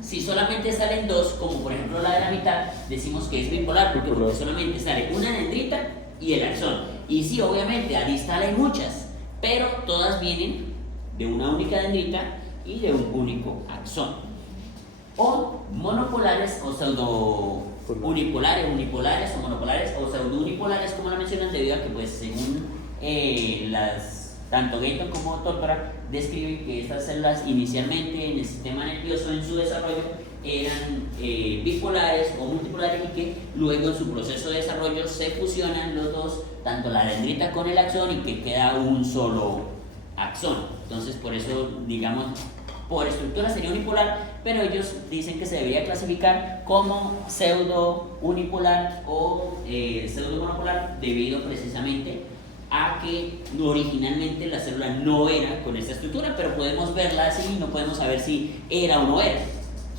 Si solamente salen dos, como por ejemplo la de la mitad, decimos que es bipolar, porque solamente sale una dendrita y el axón. Y sí, obviamente, a distal hay muchas, pero todas vienen de una única dendrita y de un único axón. O monopolares o pseudo unipolares, unipolares o monopolares o pseudo unipolares, como la mencionan, debido a que pues según tanto Gayton como Tortora describen que estas células inicialmente en el sistema nervioso en su desarrollo eran bipolares o multipolares, y que luego en su proceso de desarrollo se fusionan los dos, tanto la dendrita con el axón, y que queda un solo axón. Entonces, por eso, digamos, por estructura sería unipolar, pero ellos dicen que se debería clasificar como pseudo unipolar o pseudo monopolar, debido precisamente a que originalmente la célula no era con esta estructura, pero podemos verla así y no podemos saber si era o no era,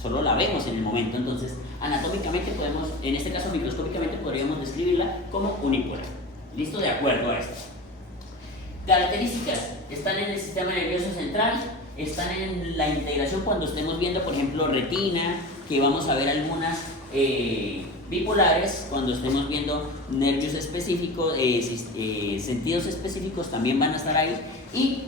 solo la vemos en el momento. Entonces, anatómicamente podemos, en este caso microscópicamente, podríamos describirla como unipolar. ¿Listo? De acuerdo a esto. Características: están en el sistema nervioso central, están en la integración cuando estemos viendo, por ejemplo, retina, que vamos a ver algunas bipolares, cuando estemos viendo nervios específicos, sentidos específicos también van a estar ahí, y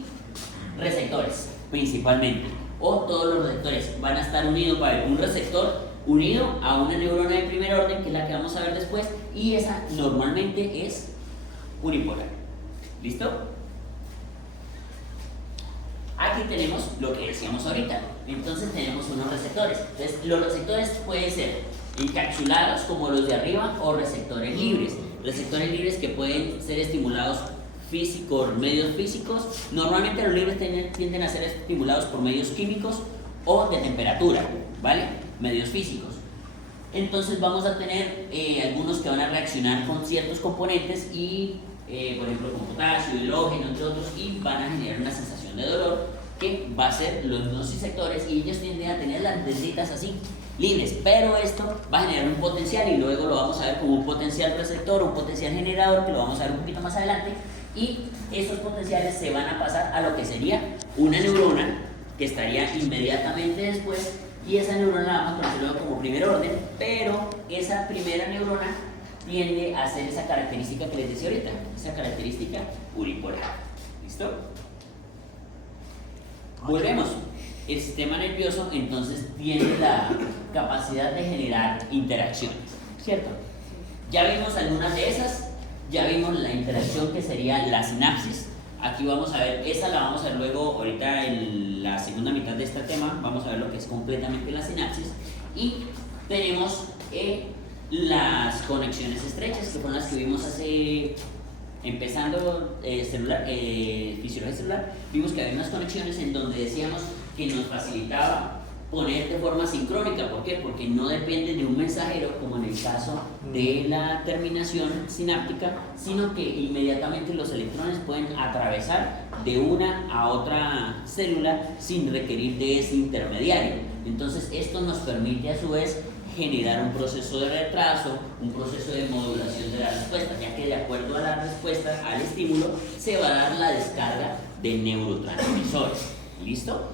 receptores principalmente, o todos los receptores van a estar unidos. Va a haber un receptor unido a una neurona de primer orden, que es la que vamos a ver después, y esa normalmente es unipolar. ¿Listo? Aquí tenemos lo que decíamos ahorita. Entonces tenemos unos receptores. Entonces los receptores pueden ser encapsulados como los de arriba, o receptores libres. Receptores libres que pueden ser estimulados por medios físicos. Normalmente los libres tienden a ser estimulados por medios químicos o de temperatura, ¿vale? Medios físicos. Entonces vamos a tener algunos que van a reaccionar con ciertos componentes y, por ejemplo, con potasio, hidrógeno, entre otros, y van a generar una sensación de dolor que va a ser los nociceptores, y ellos tienden a tener las dendritas así, libres, pero esto va a generar un potencial, y luego lo vamos a ver como un potencial receptor, un potencial generador, que lo vamos a ver un poquito más adelante, y esos potenciales se van a pasar a lo que sería una neurona, que estaría inmediatamente después, y esa neurona la vamos a conocer luego como primer orden, pero esa primera neurona tiende a hacer esa característica que les decía ahorita, esa característica unipolar. ¿Listo? Volvemos. El sistema nervioso entonces tiene la capacidad de generar interacciones, ¿cierto? Ya vimos algunas de esas, ya vimos la interacción que sería la sinapsis. Aquí vamos a ver, esa la vamos a ver luego, ahorita en la segunda mitad de este tema, vamos a ver lo que es completamente la sinapsis. Y tenemos las conexiones estrechas, que fueron las que vimos empezando fisiología celular. Vimos que había unas conexiones en donde decíamos que nos facilitaba poner de forma sincrónica. ¿Por qué? Porque no depende de un mensajero, como en el caso de la terminación sináptica, sino que inmediatamente los electrones pueden atravesar de una a otra célula sin requerir de ese intermediario. Entonces esto nos permite a su vez generar un proceso de retraso, un proceso de modulación de la respuesta, ya que de acuerdo a la respuesta al estímulo se va a dar la descarga de neurotransmisores. ¿Listo?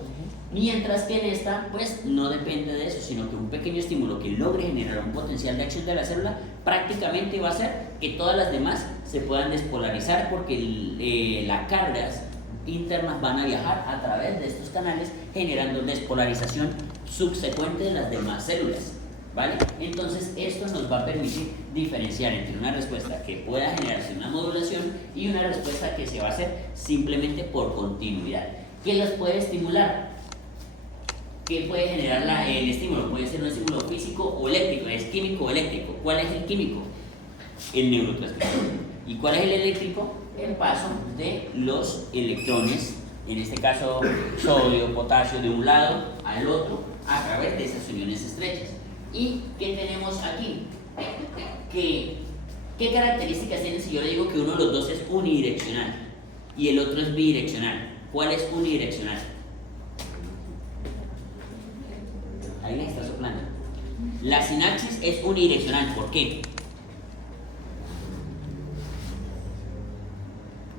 Mientras que en esta, pues no depende de eso, sino que un pequeño estímulo que logre generar un potencial de acción de la célula prácticamente va a hacer que todas las demás se puedan despolarizar, porque las cargas internas van a viajar a través de estos canales, generando despolarización subsecuente de las demás células, ¿vale? Entonces esto nos va a permitir diferenciar entre una respuesta que pueda generarse una modulación y una respuesta que se va a hacer simplemente por continuidad. ¿Qué las puede estimular? ¿Qué puede generar el estímulo? Puede ser un estímulo físico o eléctrico, es químico o eléctrico. ¿Cuál es el químico? El neurotransmisor. ¿Y cuál es el eléctrico? El paso de los electrones, en este caso sodio, potasio, de un lado al otro a través de esas uniones estrechas. ¿Y qué tenemos aquí? ¿Qué características tiene si yo le digo que uno de los dos es unidireccional y el otro es bidireccional? ¿Cuál es unidireccional? Ahí la está soplando. La sinapsis es unidireccional. ¿Por qué?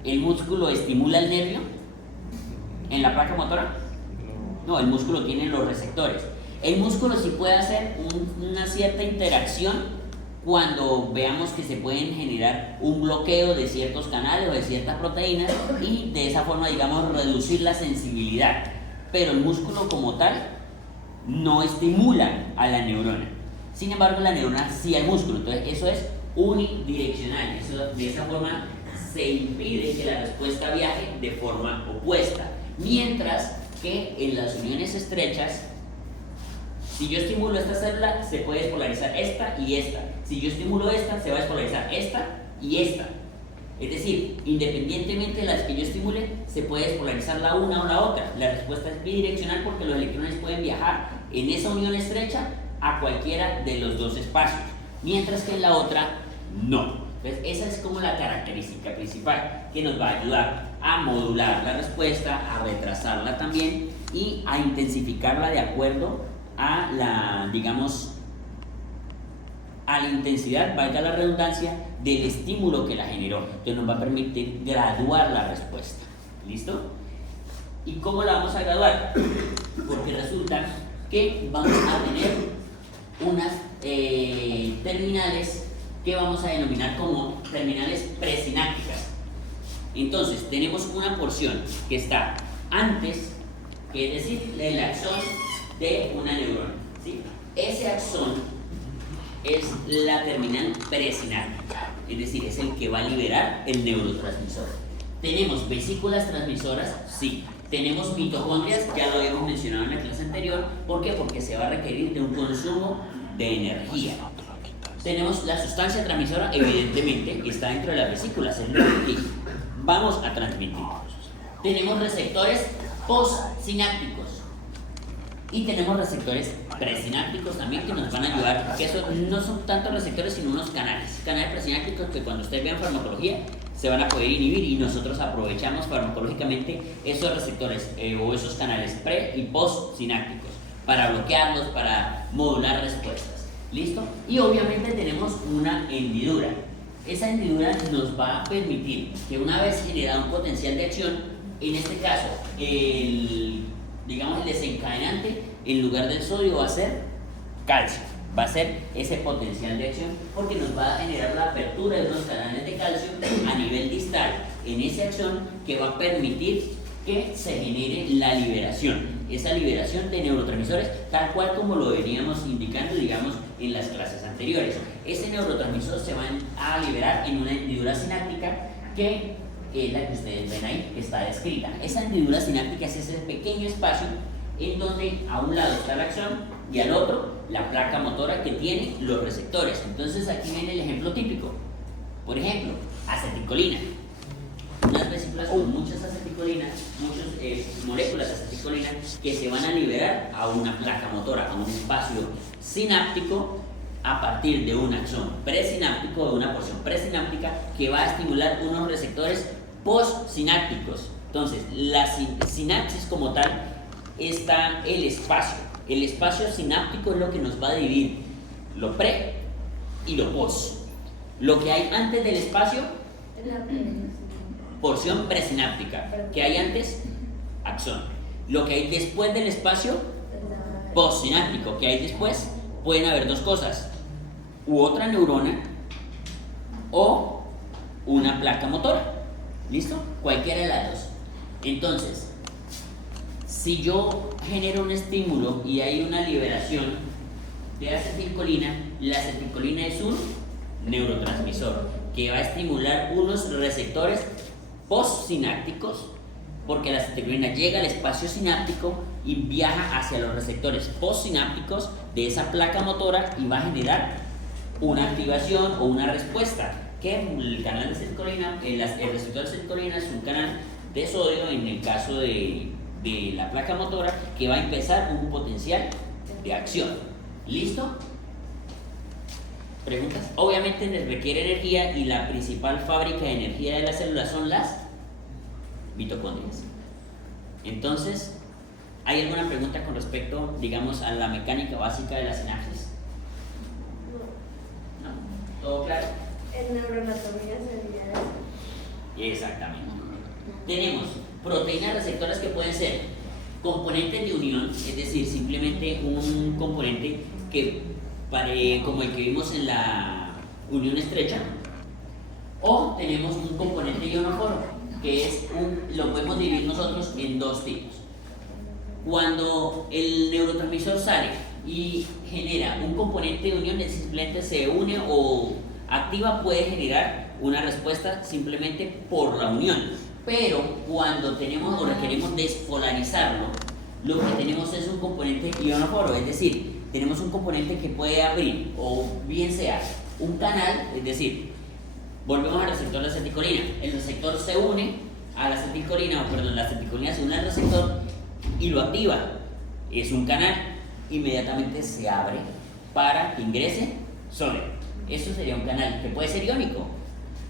¿El músculo estimula el nervio en la placa motora? No, el músculo tiene los receptores. El músculo sí puede hacer una cierta interacción cuando veamos que se pueden generar un bloqueo de ciertos canales o de ciertas proteínas, y de esa forma, digamos, reducir la sensibilidad. Pero el músculo como tal no estimula a la neurona. Sin embargo, la neurona sí al músculo. Entonces eso es unidireccional. De esa forma se impide que la respuesta viaje de forma opuesta. Mientras que en las uniones estrechas, si yo estimulo esta célula, se puede despolarizar esta y esta. Si yo estimulo esta, se va a despolarizar esta y esta. Es decir, independientemente de las que yo estimule, se puede despolarizar la una o la otra. La respuesta es bidireccional porque los electrones pueden viajar en esa unión estrecha a cualquiera de los dos espacios, mientras que en la otra no. Entonces esa es como la característica principal, que nos va a ayudar a modular la respuesta, a retrasarla también y a intensificarla de acuerdo a la, digamos, a la intensidad, valga la redundancia, del estímulo que la generó. Entonces nos va a permitir graduar la respuesta. ¿Listo? ¿Y cómo la vamos a graduar? Porque resulta que vamos a tener unas terminales que vamos a denominar como terminales presinápticas. Entonces, tenemos una porción que está antes, que es decir, el axón de una neurona, ¿sí? Ese axón es la terminal presináptica, es decir, es el que va a liberar el neurotransmisor. ¿Tenemos vesículas transmisoras? Sí. ¿Tenemos mitocondrias? Ya lo habíamos mencionado en la clase anterior. ¿Por qué? Porque se va a requerir de un consumo de energía. Tenemos la sustancia transmisora, evidentemente, está dentro de las vesículas, es lo que vamos a transmitir. Tenemos receptores postsinápticos y tenemos receptores presinápticos también que nos van a ayudar, que eso no son tanto receptores sino unos canales presinápticos que cuando ustedes vean farmacología se van a poder inhibir y nosotros aprovechamos farmacológicamente esos receptores o esos canales pre y postsinápticos para bloquearlos, para modular respuestas. ¿Listo? Y obviamente tenemos una hendidura. Esa hendidura nos va a permitir que una vez generado un potencial de acción, en este caso el desencadenante en lugar del sodio va a ser calcio, va a ser ese potencial de acción porque nos va a generar la apertura de unos canales de calcio a nivel distal en esa acción que va a permitir que se genere la liberación, esa liberación de neurotransmisores tal cual como lo veníamos indicando en las clases anteriores. Ese neurotransmisor se va a liberar en una hendidura sináptica que es la que ustedes ven ahí, que está descrita. Esa hendidura sináptica es ese pequeño espacio en donde a un lado está la acción y al otro la placa motora que tiene los receptores. Entonces aquí viene el ejemplo típico. Por ejemplo, acetilcolina. Unas vesículas con muchas acetilcolinas, muchas moléculas de acetilcolina que se van a liberar a una placa motora, a un espacio sináptico a partir de un axón presináptico, de una porción presináptica que va a estimular unos receptores postsinápticos. Entonces, la sinapsis como tal está el espacio. El espacio sináptico es lo que nos va a dividir lo pre y lo pos. Lo que hay antes del espacio, porción presináptica. ¿Qué hay antes? Axón. Lo que hay después del espacio, postsináptico. ¿Qué hay después? Pueden haber dos cosas: u otra neurona o una placa motora. ¿Listo? Cualquiera de las dos. Entonces, si yo genero un estímulo y hay una liberación de acetilcolina, la acetilcolina es un neurotransmisor que va a estimular unos receptores postsinápticos, porque la acetilcolina llega al espacio sináptico y viaja hacia los receptores postsinápticos de esa placa motora y va a generar una activación o una respuesta. Que el canal de acetilcolina, el receptor de acetilcolina es un canal de sodio en el caso de la placa motora que va a empezar un potencial de acción. ¿Listo? ¿Preguntas? Obviamente les requiere energía y la principal fábrica de energía de las células son las mitocondrias. Entonces, ¿hay alguna pregunta con respecto, a la mecánica básica de la sinapsis? ¿No? ¿Todo claro? En neuroanatomía sería eso. Exactamente. Tenemos proteínas receptoras que pueden ser componentes de unión, es decir, simplemente un componente que como el que vimos en la unión estrecha, o tenemos un componente ionóforo, que lo podemos dividir nosotros en dos tipos. Cuando el neurotransmisor sale y genera un componente de unión, simplemente se une o activa, puede generar una respuesta simplemente por la unión. Pero cuando tenemos o requerimos despolarizarlo, lo que tenemos es un componente ionóforo, es decir, tenemos un componente que puede abrir o bien sea un canal, es decir, volvemos al receptor de acetilcolina. El receptor se une a la acetilcolina, la acetilcolina se une al receptor y lo activa. Es un canal, inmediatamente se abre para que ingrese sodio. Eso sería un canal que puede ser iónico,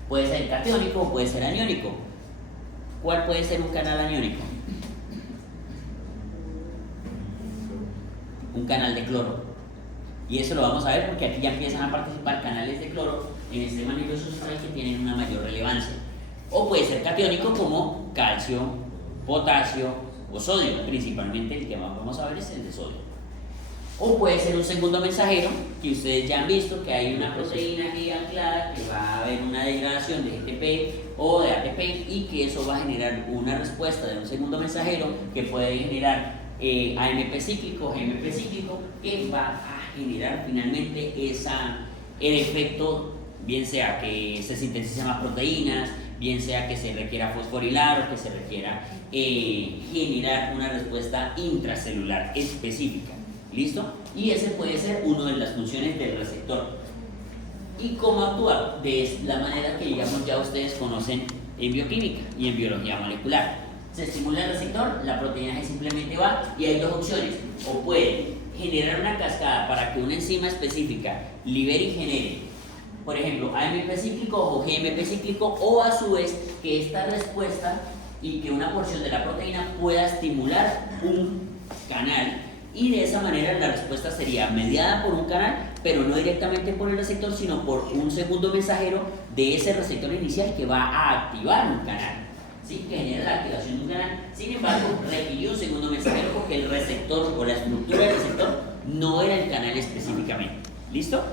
puede ser catiónico o puede ser aniónico. ¿Cuál puede ser un canal aniónico? Un canal de cloro. Y eso lo vamos a ver porque aquí ya empiezan a participar canales de cloro en el sistema nervioso central que tienen una mayor relevancia. O puede ser catiónico como calcio, potasio o sodio. Principalmente el que más vamos a ver es el de sodio. O puede ser un segundo mensajero, que ustedes ya han visto que hay una proteína ahí anclada, que va a haber una degradación de GTP o de ATP y que eso va a generar una respuesta de un segundo mensajero que puede generar AMP cíclico, GMP cíclico, que va a generar finalmente el efecto, bien sea que se sinteticen más proteínas, bien sea que se requiera fosforilar o que se requiera generar una respuesta intracelular específica. ¿Listo? Y ese puede ser una de las funciones del receptor. ¿Y cómo actuar? De la manera que, digamos, ya ustedes conocen en bioquímica y en biología molecular. Se estimula el receptor, la proteína G simplemente va y hay dos opciones. O puede generar una cascada para que una enzima específica libere y genere, por ejemplo, AMP cíclico o GMP cíclico, o a su vez que esta respuesta y que una porción de la proteína pueda estimular un canal. Y de esa manera la respuesta sería mediada por un canal, pero no directamente por el receptor, sino por un segundo mensajero de ese receptor inicial que va a activar un canal, ¿sí? Que genera la activación de un canal. Sin embargo, requirió un segundo mensajero porque el receptor o la estructura del receptor no era el canal específicamente. ¿Listo?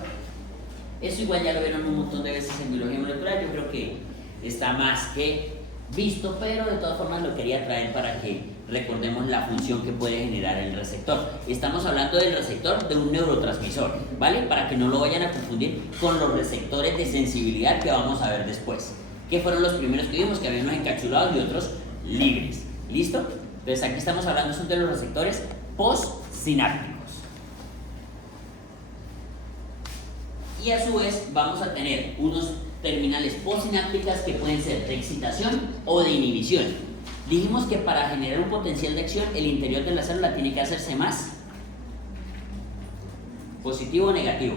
Eso igual ya lo vieron un montón de veces en biología molecular, yo creo que está más que visto, pero de todas formas lo quería traer para que recordemos la función que puede generar el receptor. Estamos hablando del receptor de un neurotransmisor, ¿vale? Para que no lo vayan a confundir con los receptores de sensibilidad que vamos a ver después, que fueron los primeros que vimos, que había unos encapsulados y otros libres. ¿Listo? Entonces aquí estamos hablando de los receptores postsinápticos. Y a su vez vamos a tener unos terminales postsinápticas que pueden ser de excitación o de inhibición. Dijimos que para generar un potencial de acción el interior de la célula tiene que hacerse más positivo o negativo.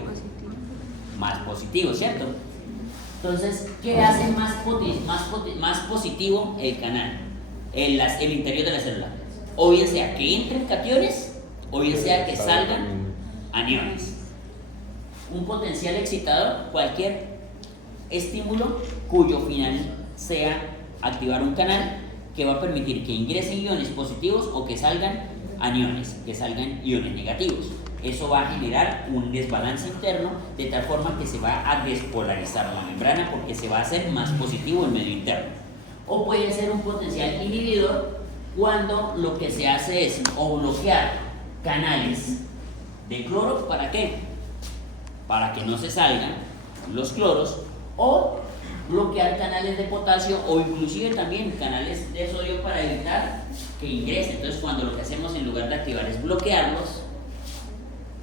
Más positivo, ¿cierto? Entonces, ¿qué hace más positivo el canal? El interior de la célula. O bien sea que entren cationes o bien sea que salgan aniones. Un potencial excitador, cualquier estímulo cuyo final sea activar un canal que va a permitir que ingresen iones positivos o que salgan aniones, que salgan iones negativos. Eso va a generar un desbalance interno de tal forma que se va a despolarizar la membrana porque se va a hacer más positivo el medio interno. O puede ser un potencial inhibidor cuando lo que se hace es o bloquear canales de cloro, ¿para qué? Para que no se salgan los cloros, o bloquear canales de potasio o inclusive también canales de sodio para evitar que ingresen. Entonces cuando lo que hacemos en lugar de activar es bloquearlos,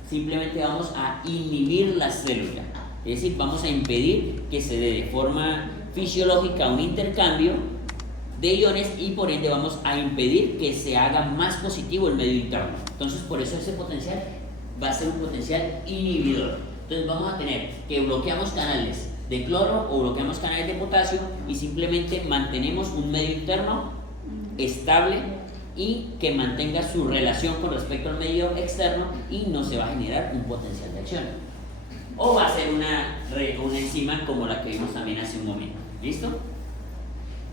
simplemente vamos a inhibir la célula, es decir, vamos a impedir que se dé de forma fisiológica un intercambio de iones y por ende vamos a impedir que se haga más positivo el medio interno. Entonces por eso ese potencial va a ser un potencial inhibidor. Entonces vamos a tener que bloqueamos canales de cloro o bloqueamos canales de potasio y simplemente mantenemos un medio interno estable y que mantenga su relación con respecto al medio externo y no se va a generar un potencial de acción. O va a ser una enzima como la que vimos también hace un momento. ¿Listo?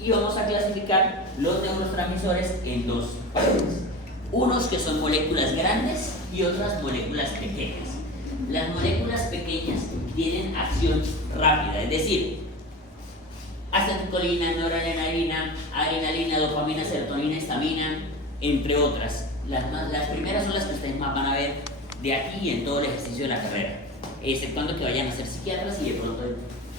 Y vamos a clasificar los neurotransmisores en dos partes. Unos que son moléculas grandes y otras moléculas pequeñas. Las moléculas pequeñas tienen acción rápida, es decir, acetilcolina, noradrenalina, adrenalina, dopamina, serotonina, histamina, entre otras. Las primeras son las que ustedes más van a ver de aquí y en todo el ejercicio de la carrera, exceptuando que vayan a ser psiquiatras y de pronto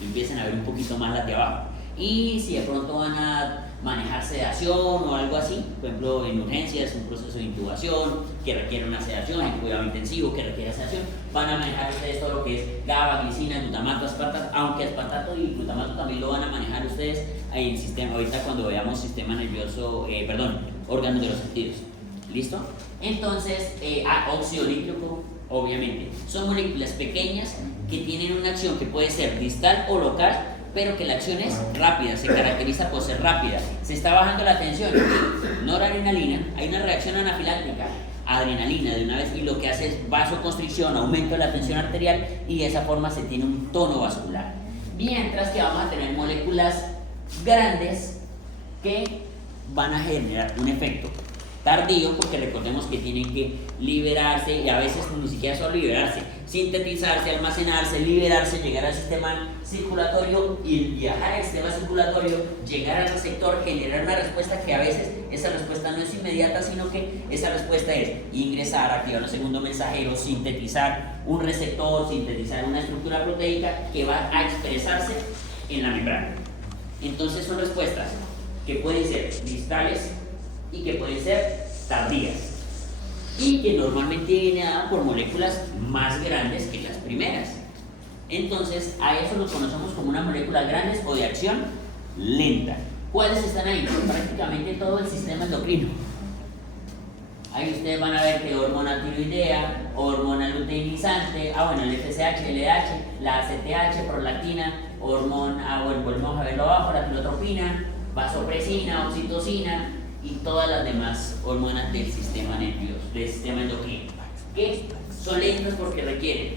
empiecen a ver un poquito más las de abajo. Y si de pronto van a manejar sedación o algo así, por ejemplo en urgencias, un proceso de intubación que requiere una sedación, en cuidado intensivo que requiere sedación, van a manejar ustedes todo lo que es GABA, glicina, glutamato, aspartato, aunque aspartato y glutamato también lo van a manejar ustedes ahí en sistema, ahorita cuando veamos sistema nervioso, órganos de los sentidos. ¿Listo? Entonces, óxido nítrico, obviamente, son moléculas pequeñas que tienen una acción que puede ser distal o local, pero que la acción es rápida, se caracteriza por ser rápida. Se está bajando la tensión, noradrenalina, hay una reacción anafiláctica, adrenalina de una vez, y lo que hace es vasoconstricción, aumento de la tensión arterial, y de esa forma se tiene un tono vascular. Mientras que vamos a tener moléculas grandes que van a generar un efecto tardío, porque recordemos que tienen que liberarse, y a veces ni siquiera solo liberarse, sintetizarse, almacenarse, liberarse, llegar al sistema circulatorio y viajar al sistema circulatorio, llegar al receptor, generar una respuesta que a veces esa respuesta no es inmediata, sino que esa respuesta es ingresar, activar un segundo mensajero, sintetizar un receptor, sintetizar una estructura proteica que va a expresarse en la membrana. Entonces son respuestas que pueden ser distales y que pueden ser tardías, y que normalmente viene dada por moléculas más grandes que las primeras. Entonces a eso lo conocemos como unas moléculas grandes o de acción lenta. ¿Cuáles están ahí? Prácticamente todo el sistema endocrino. Ahí ustedes van a ver que hormona tiroidea, hormona luteinizante, el FSH, LDH, la ACTH, prolactina, volvemos a verlo abajo, la tirotropina, vasopresina, oxitocina y todas las demás hormonas del sistema nervioso, del sistema endocrino, que son lentas porque requieren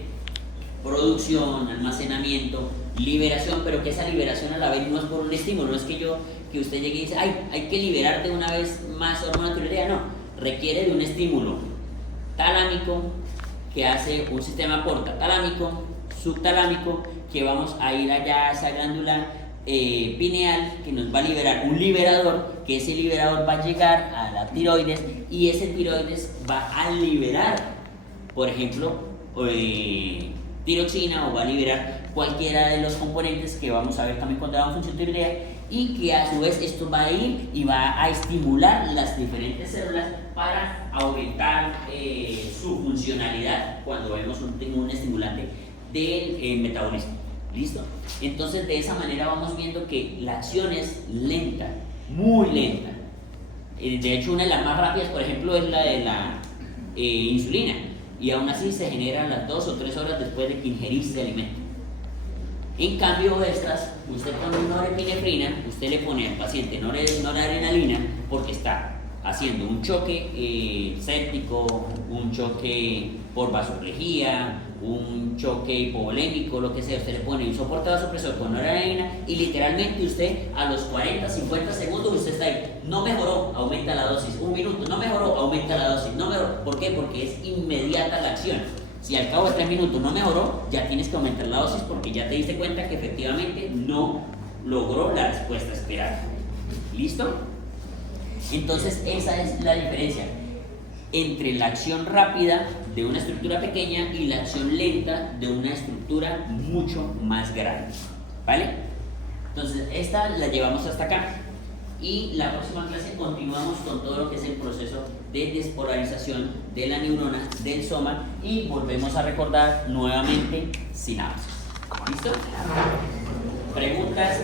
producción, almacenamiento, liberación, pero que esa liberación a la vez no es por un estímulo, no es que usted llegue y dice, hay que liberar de una vez más hormona tiroidea, no, requiere de un estímulo talámico que hace un sistema portatalámico, subtalámico, que vamos a ir allá a esa glándula pineal que nos va a liberar un liberador, que ese liberador va a llegar a la tiroides y ese tiroides va a liberar, por ejemplo, tiroxina, o va a liberar cualquiera de los componentes que vamos a ver también cuando hagamos función tiroidea, y que a su vez esto va a ir y va a estimular las diferentes células para aumentar su funcionalidad cuando vemos un estimulante del metabolismo. ¿Listo? Entonces de esa manera vamos viendo que la acción es lenta, muy lenta. De hecho, una de las más rápidas, por ejemplo, es la de la insulina, y aún así se genera a las 2 o 3 horas después de que ingeriste el alimento. En cambio estas, usted con norepinefrina, usted le pone al paciente noradrenalina porque está haciendo un choque séptico, un choque por vasoplejía, un choque hipovolémico, lo que sea. Usted le pone un soporte vasopresor con noradrenalina y literalmente usted a los 40, 50 segundos usted está ahí. No mejoró, aumenta la dosis. Un minuto, no mejoró, aumenta la dosis. No mejoró. ¿Por qué? Porque es inmediata la acción. Si al cabo de 3 minutos no mejoró, ya tienes que aumentar la dosis porque ya te diste cuenta que efectivamente no logró la respuesta esperada. ¿Listo? Entonces esa es la diferencia entre la acción rápida de una estructura pequeña y la acción lenta de una estructura mucho más grande. ¿Vale? Entonces esta la llevamos hasta acá. Y la próxima clase continuamos con todo lo que es el proceso de despolarización de la neurona del soma y volvemos a recordar nuevamente sinapsis. ¿Listo? Preguntas.